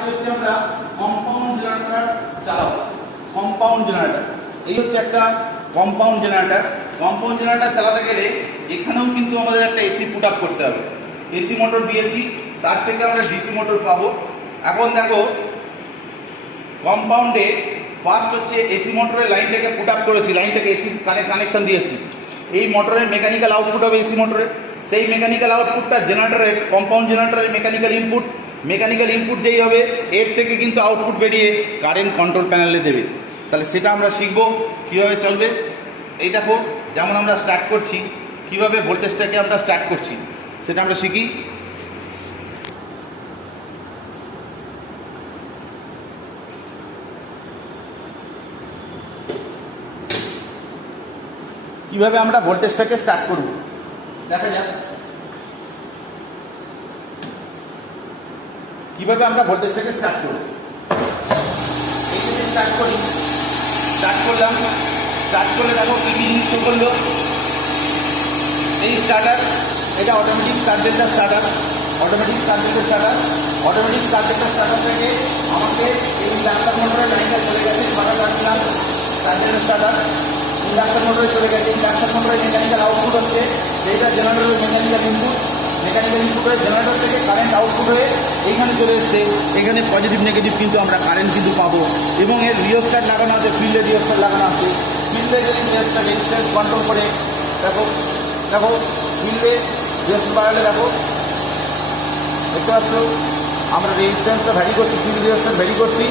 আজকে হচ্ছে আমরা কম্পাউন্ড জেনারেটর চালাবো। কম্পাউন্ড জেনারেটর এই হচ্ছে একটা কম্পাউন্ড জেনারেটর। কম্পাউন্ড জেনারেটর চালাতে গেলে এখানেও কিন্তু আমাদের একটা এসি পুট আপ করতে হবে। এসি মোটর দিয়েছি, তার থেকে আমরা ডিসি মোটর পাবো। এখন দেখো কম্পাউন্ডে ফার্স্ট হচ্ছে এসি মোটরের লাইনটাকে পুট আপ করেছি, লাইনটাকে এসি কানেকশন দিয়েছি। এই মোটরের মেকানিক্যাল আউটপুট হবে এসি মোটরে, সেই মেকানিক্যাল আউটপুটটা জেনারেটরের কম্পাউন্ড জেনারেটরের মেকানিক্যাল ইনপুট যেই হবে এর থেকে কিন্তু আউটপুট বেরিয়ে কারেন্ট কন্ট্রোল প্যানেলে দেবে। তাহলে সেটা আমরা শিখবো কীভাবে চলবে। এই দেখো যেমন আমরা স্টার্ট করছি, কীভাবে ভোল্টেজটাকে আমরা স্টার্ট করছি সেটা আমরা শিখি। কিভাবে আমরা ভোল্টেজটাকে স্টার্ট করব দেখা যাক। কিভাবে আমরা ভোল্টেজটাকে স্টার্ট করব, এই যে স্টার্ট করলাম, স্টার্ট করলে দেখো কি কি জিনিস করলো। এই স্টার্টার, এটা অটোমেটিক স্টার্টার স্টার্টার থেকে আমাকে এই ইন্ডাক্টর মোটরের লাইনটা চলে গেছে, ছটা রাখলাম স্টার্টার ইন্ডাক্টর মোটরে চলে গেছে। ইন্ডাক্টর মোটরের মেকানিক্যাল আউটপুট হচ্ছে যেটা জেনারেটরের মেকানিক্যাল ইনপুট হয়ে জেনারেটর থেকে কারেন্ট আউটপুট হয়ে এইখানে চলে এসছে। এখানে পজিটিভ নেগেটিভ কিন্তু আমরা কারেন্ট কিন্তু পাবো। এবং এর রিওস্ট্যাট লাগানো আছে, ফিল্ডে রিওস্ট্যাট লাগানো আছে। ফিল্ডে যদি রেজিস্ট্যান্স কন্ট্রোল করে দেখো ফিল্ডে রিওস্ট্যাট বাড়ালে দেখো দেখতে পাচ্ছ আমরা রেজিস্ট্যান্সটা ভ্যারি করছি, ফিল্ড রিওস্ট্যাট ভ্যারি করছি।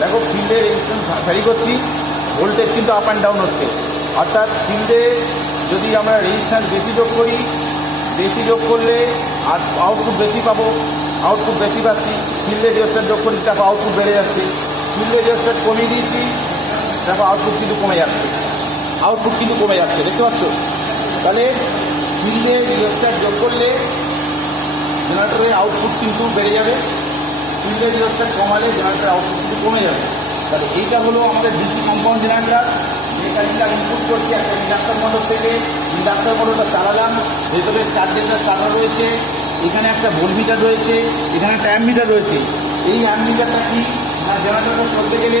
দেখো ফিল্ডে রেজিস্ট্যান্স ভ্যারি করছি, ভোল্টেজ কিন্তু আপ অ্যান্ড ডাউন হচ্ছে। অর্থাৎ ফিল্ডে যদি আমরা রেজিস্ট্যান্স বেশি যোগ করি, বেশি যোগ করলে আর আউটপুট বেশি পাবো, আউটপুট বেশি পাচ্ছি। ফিল্ডে রেজিস্ট্যান্স যোগ করি দেখো আউটপুট বেড়ে যাচ্ছে। ফিল্ডে রেজিস্ট্যান্স কমিয়ে দিয়েছি দেখো আউটপুট কিন্তু কমে যাচ্ছে, দেখতে পাচ্ছ। তাহলে ফিল্ডে রেজিস্ট্যান্স যোগ করলে জেনারেটরের আউটপুট কিন্তু বেড়ে যাবে, ফিল্ডে রেজিস্ট্যান্স কমালে জেনারেটরের আউটপুট কিন্তু কমে যাবে। তাহলে এইটা হলো আমাদের DC compound generator. Mechanical input করছি একটা ইন্ডাক্টর মোটর থেকে, ইন্ডাক্টর মোটরটা চালালাম, ভেতরে চার্জারটা স্টার্টার রয়েছে, এখানে একটা ভোল্টমিটার রয়েছে, এখানে একটা অ্যামমিটার রয়েছে। এই অ্যামমিটারটা কি না, জেনারেটরটা চলতে গেলে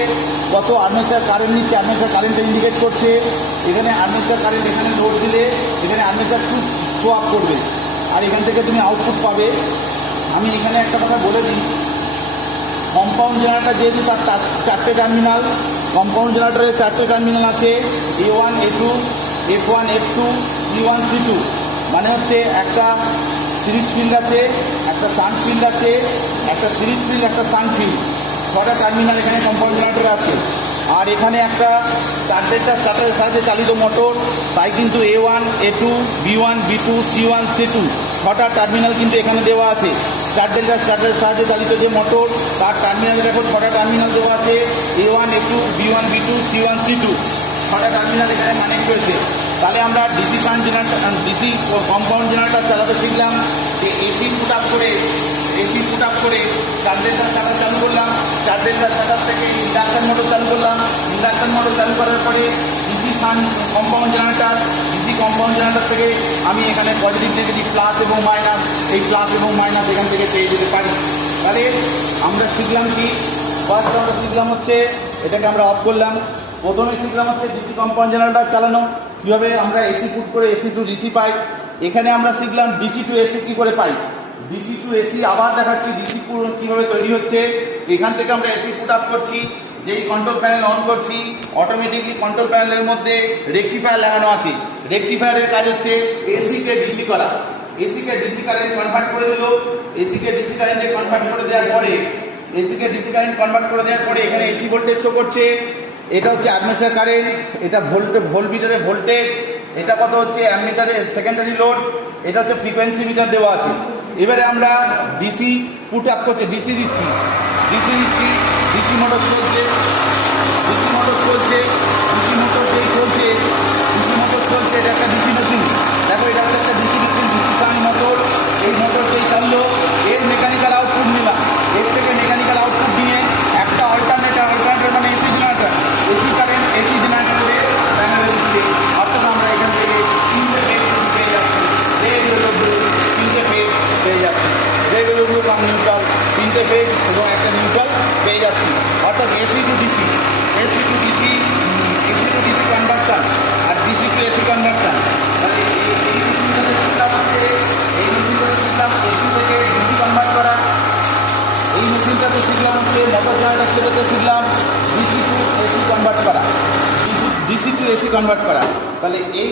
কত আর্মেচার কারেন্ট নিচ্ছে, আর্মেচার কারেন্টটা ইন্ডিকেট করছে। এখানে আর্মেচার কারেন্ট এখানে লোড দিলে এখানে আর্মেচার টু শো আপ করবে, আর এখান থেকে তুমি আউটপুট পাবে। আমি এখানে একটা কথা বলে দিই, কম্পাউন্ড জেনারেটর যেহেতু তার চারটে টার্মিনাল, কম্পাউন্ড জেনারেটরের চারটে টার্মিনাল আছে, A1 A2 F1 F2 C1 C2, মানে হচ্ছে একটা সিরিজ ফিল্ড আছে, একটা শান্ট ফিল্ড আছে, একটা সিরিজ ফিল্ড, একটা শান্ট ফিল্ড। ছটা টার্মিনাল এখানে কম্পাউন্ড জেনারেটরে আছে। আর এখানে একটা চার্জারটা স্টার্টারের সাহায্যে চালিত মোটর, তাই কিন্তু A1 A2 B1 B2 C1 C2 ছটা টার্মিনাল কিন্তু এখানে দেওয়া আছে। স্টার্টারের সাহায্যে চালিত যে মোটর তার টার্মিনাল দেখো ছটা টার্মিনাল দেওয়া আছে, A1 A2 B1 B2 C1 C2 ছটা টার্মিনাল এখানে কানেক্ট করেছে। তাহলে আমরা ডিসি কম্পাউন্ড জেনারেটর চালাতে শিখলাম যে এসি পুট আপ করে চার্জারটা স্টার্টার চালু করলাম, চার্জারটা স্টার্টার থেকে ইন্ডাক্টর মোটর চালু করলাম, ইন্ডাক্টর মোটর চালু করার পরে ডিসি কম্পাউন্ড জেনারেটর থেকে আমি এখানে পজিটিভ নেগেটিভ প্লাস এবং মাইনাস, এই প্লাস এবং মাইনাস এখান থেকে পেয়ে যেতে পারি। তাহলে আমরা শিখলাম কি, ফার্স্ট আমরা শিখলাম হচ্ছে এটাকে আমরা অফ করলাম। প্রথমে শিখলাম হচ্ছে ডিসি কম্পাউন্ড জেনারেটর চালানো, কীভাবে আমরা এসি পুট করে এসি টু ডিসি পাই। এখানে আমরা শিখলাম ডিসি টু এসি কী করে পাই। ডিসি টু এসি আবার দেখাচ্ছি ডিসি কীভাবে তৈরি হচ্ছে। এখান থেকে আমরা এসি পুট আপ করছি, যেই কন্ট্রোল প্যানেল অন করছি অটোমেটিকলি কন্ট্রোল প্যানেলের মধ্যে রেকটিফায়ার লাগানো আছে। রেকটিফায়ারের কাজ হচ্ছে এসিকে ডিসি করা, এসিকে ডিসি কারেন্ট কনভার্ট করে দিল। এসিকে ডিসি কারেন্টে কনভার্ট করে দেওয়ার পরে এখানে এসি ভোল্টেজ শো করছে। এটা হচ্ছে আর্মেচার কারেন্ট, এটা ভোল্টমিটারে ভোল্টেজ, এটা কত হচ্ছে অ্যামমিটারে সেকেন্ডারি লোড, এটা হচ্ছে ফ্রিকোয়েন্সি মিটার দেওয়া আছে। এবারে আমরা ডিসি পুট আপ করতে ডিসি দিচ্ছি, ডিসি মোটর চলছে, এটা একটা ডিসি মেশিন। দেখো এটা হচ্ছে একটা DC machine, DC current motor. এই মোটরটাই চাললো, এর মেকানিক্যাল আউটপুট নিলাম, এর থেকে মেকানিক্যাল আউটপুট নিয়ে একটা অল্টারনেটর মানে AC generator, AC current AC জেনারেটরে প্যানেলে দিচ্ছে। অর্থাৎ আমরা এখান থেকে তিনটে ফেজ পেয়ে যাচ্ছি, তিনটে ফেজ পেয়ে যাচ্ছি, রেগুলার নিউট্রাল তিনটে ফেজ এবং একটা নিউট্রাল পেয়ে যাচ্ছি। অর্থাৎ এসি টু ডিসি কনভার্সন আর ডিসি টু এসি কনভার্সন। তাহলে এই মেশিনটাতে শিখলাম হচ্ছে এসি থেকে ডিসি কনভার্ট করা। এই মেশিনটাতে শিখলাম হচ্ছে মোটর জেনারেটর সেটাতে শিখলাম ডিসি টু এসি কনভার্ট করা, ডিসি টু এসি কনভার্ট করা। তাহলে এই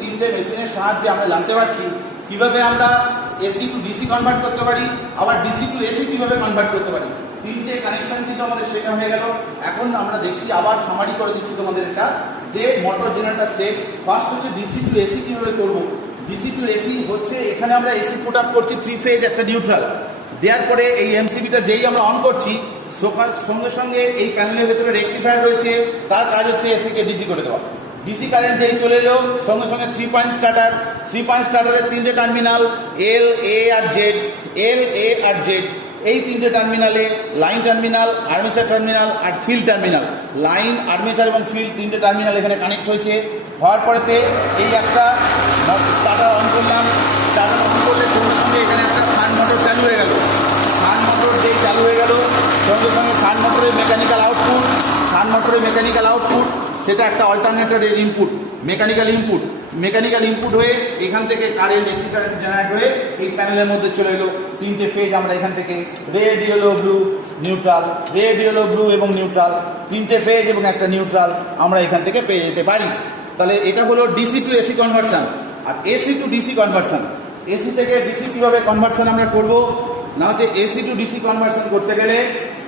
তিনটে মেশিনের সাহায্যে আমরা জানতে পারছি কিভাবে আমরা এসি টু ডিসি কনভার্ট করতে পারি, আবার ডিসি টু এসি কিভাবে কনভার্ট করতে পারি। তিনটে কানেকশন কিন্তু আমাদের শেখা হয়ে গেল। এখন আমরা দেখছি, আবার সামারি করে দিচ্ছি তোমাদের এটা, যে মোটর জেনারেটর সেট ফার্স্ট হচ্ছে ডিসি টু এসি কিভাবে করবো। ডিসি টু এসি হচ্ছে এখানে আমরা এসি পুট আপ করছি 3 ফেজ একটা নিউট্রাল দেওয়ার পরে এই এমসিবিটা যেই আমরা অন করছি সঙ্গে সঙ্গে এই প্যানেলের ভেতরে রেকটিফায়ার রয়েছে, তার কাজ হচ্ছে এসিকে ডিসি করে দেওয়া। ডিসি কারেন্ট যেই চলে এলো সঙ্গে সঙ্গে 3 পয়েন্ট স্টার্টারের তিনটে টার্মিনাল এল এ আর জেড, এই তিনটে টার্মিনালে লাইন টার্মিনাল, আর্মেচার টার্মিনাল আর ফিল্ড টার্মিনাল, লাইন, আর্মেচার এবং ফিল্ড তিনটে টার্মিনাল এখানে কানেক্ট হয়েছে। হওয়ার পরেতে এই একটা স্টার্টার অন করলাম, স্টার্টার অন করলে সঙ্গে সঙ্গে এখানে একটা সান মোটর চালু হয়ে গেল। সান মোটর যেই চালু হয়ে গেল সঙ্গে সঙ্গে সান মোটরের মেকানিক্যাল আউটপুট সেটা একটা অল্টারনেটরের ইনপুট, মেকানিক্যাল ইনপুট হয়ে এখান থেকে কারেন্ট এসি কারেন্ট জেনারেট হয়ে এই প্যানেলের মধ্যে চলে এলো। তিনটে ফেজ আমরা এখান থেকে রেড ইয়েলো ব্লু এবং নিউট্রাল, তিনটে ফেজ এবং একটা নিউট্রাল আমরা এখান থেকে পেয়ে যেতে পারি। তাহলে এটা হলো ডিসি টু এসি কনভার্সন। আর AC to DC conversion, AC থেকে ডিসি কিভাবে কনভার্সন আমরা করব না, হচ্ছে এসি টু ডিসি কনভার্সন করতে গেলে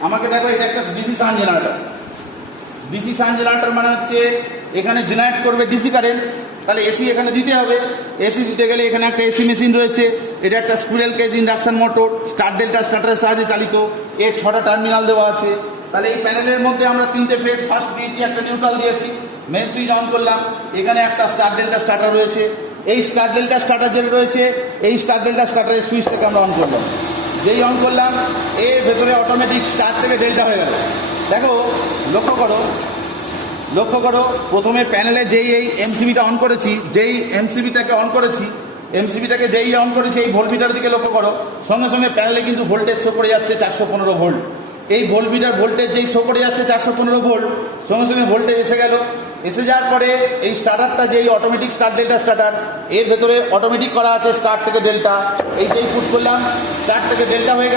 আমাকে দেখো এটা একটা ডিসি সান জেনারেটর মানে হচ্ছে এখানে জেনারেট করবে ডিসি কারেন্ট, তাহলে এসি এখানে দিতে হবে। এসি দিতে গেলে এখানে একটা এসি মেশিন রয়েছে, এটা একটা স্কুইরেল কেজ ইন্ডাকশন মোটর, স্টার্টারের সাহায্যে চালিত, এর 6টা টার্মিনাল দেওয়া আছে। তাহলে এই প্যানেলের মধ্যে আমরা তিনটে ফেজ ফার্স্ট দিয়েছি, একটা নিউট্রাল দিয়েছি, মেন সুইচ অন করলাম, এখানে একটা স্টার্টার রয়েছে, এই স্টার্টার যেটা রয়েছে এই স্টার্টারের সুইচটাকে আমরা অন করলাম। যেই অন করলাম এর ভেতরে অটোমেটিক স্টার্ট থেকে ডেল্টা হয়ে গেল। দেখো লক্ষ্য করো প্রথমে প্যানেলে যেই এই এমসিবিটা অন করেছি, এমসিবিটাকে যেই অন করেছি এই ভোল্টমিটার দিকে লক্ষ্য করো, সঙ্গে সঙ্গে প্যানেলে কিন্তু ভোল্টেজ শো করে যাচ্ছে 415 ভোল্ট। এই ভোল্টমিটার ভোল্টেজ যেই শো করে যাচ্ছে 415 ভোল্ট, সঙ্গে সঙ্গে ভোল্টেজ এসে যাওয়ার পরে এই স্টার্টারটা যেই অটোমেটিক স্টার্টার এর ভেতরে অটোমেটিক করা আছে স্টার্ট থেকে ডেল্টা, এই যেই পুট করলাম স্টার্ট থেকে ডেল্টা হয়ে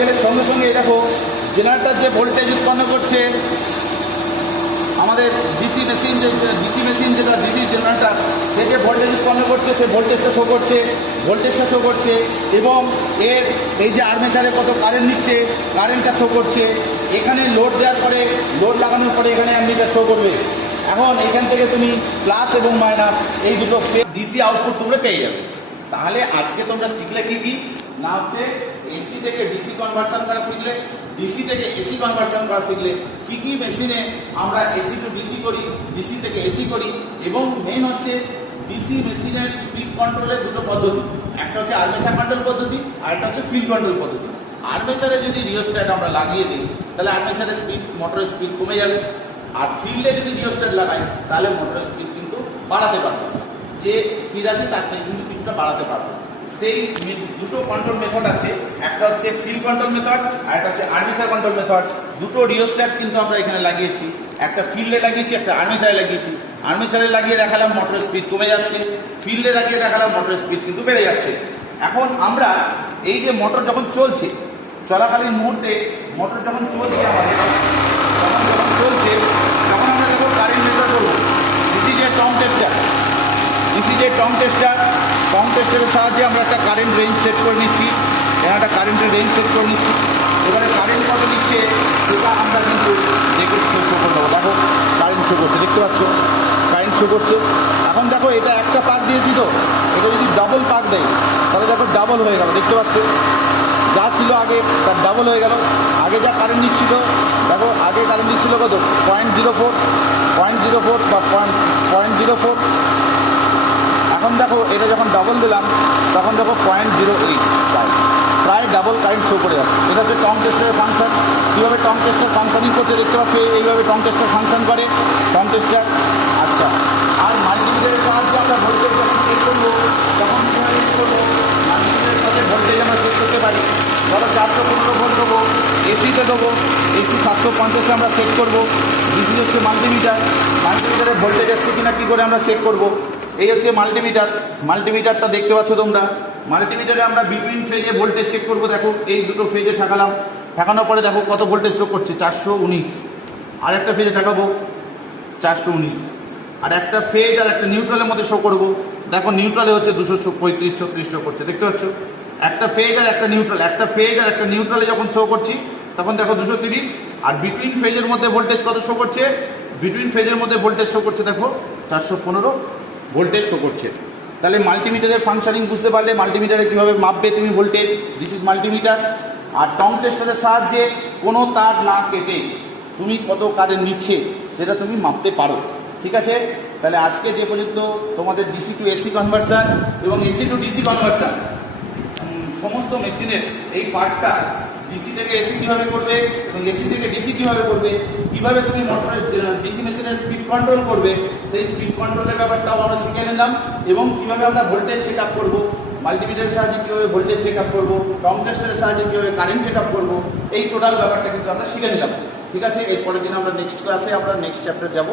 গেলে সঙ্গে সঙ্গে দেখো জেনারেটর যে ভোল্টেজ উৎপন্ন করছে, আমাদের ডিসি মেশিন যেটা ডিসি জেনারেটর সে যে ভোল্টেজ উৎপন্ন করছে সে ভোল্টেজটা শো করছে এবং এর এই যে আর্মেচারে কত কারেন্ট নিচ্ছে কারেন্টটা শো করছে। এখানে লোড দেওয়ার পরে লোড লাগানোর পরে এখানে অ্যামিটার শো করবে। এখন এখান থেকে তুমি প্লাস এবং মাইনাস এই দুটো ডিসি আউটপুট তোমরা পেয়ে যাবে। তাহলে আজকে তোমরা শিখলে কি না, হচ্ছে এসি থেকে ডিসি কনভার্সন করা শিখলে, ডিসি থেকে এসি কনভার্সন করা শিখলে, কি মেশিনে আমরা এসি টু ডিসি করি, ডিসি থেকে এসি করি, এবং মেন হচ্ছে ডিসি মেশিনের স্পিড কন্ট্রোলের দুটো পদ্ধতি, একটা হচ্ছে আর্মেচার কন্ট্রোল পদ্ধতি আর একটা হচ্ছে ফিল্ড কন্ট্রোল পদ্ধতি। আর্মেচারে যদি রিওস্ট্যাট আমরা লাগিয়ে দিই তাহলে আর্মেচারের স্পিড, মোটরের স্পিড কমে যাবে, আর ফিল্ডে যদি রিওস্ট্যাট লাগাই তাহলে মোটরের স্পিড কিন্তু বাড়াতে পারবো, যে স্পিড আছে তার থেকে কিন্তু কিছুটা বাড়াতে পারবো। সেই দুটো কন্ট্রোল মেথড আছে, একটা হচ্ছে ফিল্ড কন্ট্রোল মেথড আর একটা হচ্ছে আর্মেচার কন্ট্রোল মেথড। দুটো রিওস্ট্যাট কিন্তু আমরা এখানে লাগিয়েছি, একটা ফিল্ডে লাগিয়েছি, একটা আর্মেচারে লাগিয়েছি। আর্মেচারে লাগিয়ে দেখালাম মোটরের স্পিড কমে যাচ্ছে, ফিল্ডে লাগিয়ে দেখালাম মোটরের স্পিড কিন্তু বেড়ে যাচ্ছে। এখন আমরা এই যে মোটর যখন চলছে, চলাকালীন মুহূর্তে মোটর যখন চলছে আমাদের তখন আমরা দেখো কারেন্ট মেজার করবো। ডিসি যে টং টেস্টারের সাহায্যে আমরা একটা কারেন্ট রেঞ্জ সেট করে নিচ্ছি, একটা কারেন্টের রেঞ্জ সেট করে নিচ্ছি। এবারে কারেন্ট কত নিচ্ছে সেটা আমরা কিন্তু দেখে শো করে দেবো। দেখো কারেন্ট শো করছে, দেখতে পাচ্ছ কারেন্ট শো করছে। এখন দেখো এটা একটা পাক দিয়েছি, তো এটা যদি ডাবল পাক দেয় তাহলে দেখো ডাবল হয়ে গেল, দেখতে পাচ্ছ যা ছিল আগে তার ডাবল হয়ে গেল। আগে যা কারেন্ট নিচ্ছিল, দেখো আগে কারেন্ট নিচ্ছিল কত 0.04 বা 0.04। এখন দেখো এটা যখন ডাবল দিলাম তখন দেখো 0.08, প্রায় ডাবল কারেন্ট শো করে যাচ্ছে। এটা হচ্ছে টং টেস্টারের ফাংশন। কীভাবে টং টেস্টার ফাংশনিং করতে দেখতে পাচ্ছি, এইভাবে টং টেস্টার ফাংশন করে টং টেস্টার। আচ্ছা, আর মাল্টিমিটারের সাহায্যে আমরা ভোল্টেজ যখন চেক করবো তখন কীভাবে করবো, মাল্টিমিটারের সাথে যে ভোল্টেজ আমরা চেক করতে পারি। ধরো 415 ভোল্ট দেবো, এসিতে দেবো, এসি 750 আমরা সেট করবো। ডিসি হচ্ছে মাল্টিমিটার, মাল্টিমিটারে ভোল্টেজ এসছে কিনা কী করে আমরা চেক করবো। এই হচ্ছে মাল্টিমিটার, মাল্টিমিটারটা দেখতে পাচ্ছ তোমরা। মাল্টিমিটারে আমরা বিটুইন ফেজে ভোল্টেজ চেক করবো। দেখো এই দুটো ফেজে ঠাকালাম, ঠাকানোর পরে দেখো কত ভোল্টেজ শো করছে, 419। আর একটা ফেজে ঠাকাবো 419, আর একটা ফেজ আর একটা নিউট্রালের মধ্যে শো করবো। দেখো নিউট্রালে হচ্ছে 235-36 শো করছে, দেখতে পাচ্ছ। একটা ফেজ আর একটা নিউট্রাল, একটা ফেজ আর একটা নিউট্রালে যখন শো করছি তখন দেখো 230। আর বিটুইন ফেজের মধ্যে ভোল্টেজ কত শো করছে, বিটুইন ফেজের মধ্যে ভোল্টেজ শো করছে দেখো 415 ভোল্টেজ শো করছে। তাহলে মাল্টিমিটারের ফাংশনিং বুঝতে পারলে মাল্টিমিটারে কীভাবে মাপবে তুমি ভোল্টেজ, দিস ইজ মাল্টিমিটার। আর টং টেস্টারের সাহায্যে কোনো তার না কেটে তুমি কত কারেন্ট নিচ্ছে সেটা তুমি মাপতে পারো। ঠিক আছে, তাহলে আজকে যে পর্যন্ত তোমাদের ডিসি টু এসি কনভার্সান এবং এসি টু ডিসি কনভার্সান সমস্ত মেশিনের এই পার্টটা ডিসি থেকে এসি কীভাবে করবে এবং এসি থেকে ডিসি কীভাবে করবে, কীভাবে তুমি মোটরের ডিসি মেশিনের স্পিড কন্ট্রোল করবে, সেই স্পিড কন্ট্রোলের ব্যাপারটাও আমরা শিখে নিলাম। এবং কীভাবে আমরা ভোল্টেজ চেক আপ করবো, মাল্টিমিটারের সাহায্যে কীভাবে ভোল্টেজ চেক আপ করবো, টং টেস্টারের সাহায্যে কীভাবে কারেন্ট চেক আপ করবো, এই টোটাল ব্যাপারটা কিন্তু আমরা শিখে নিলাম। ঠিক আছে, এরপরের দিন আমরা নেক্সট ক্লাসে আমরা নেক্সট চ্যাপ্টার যাব।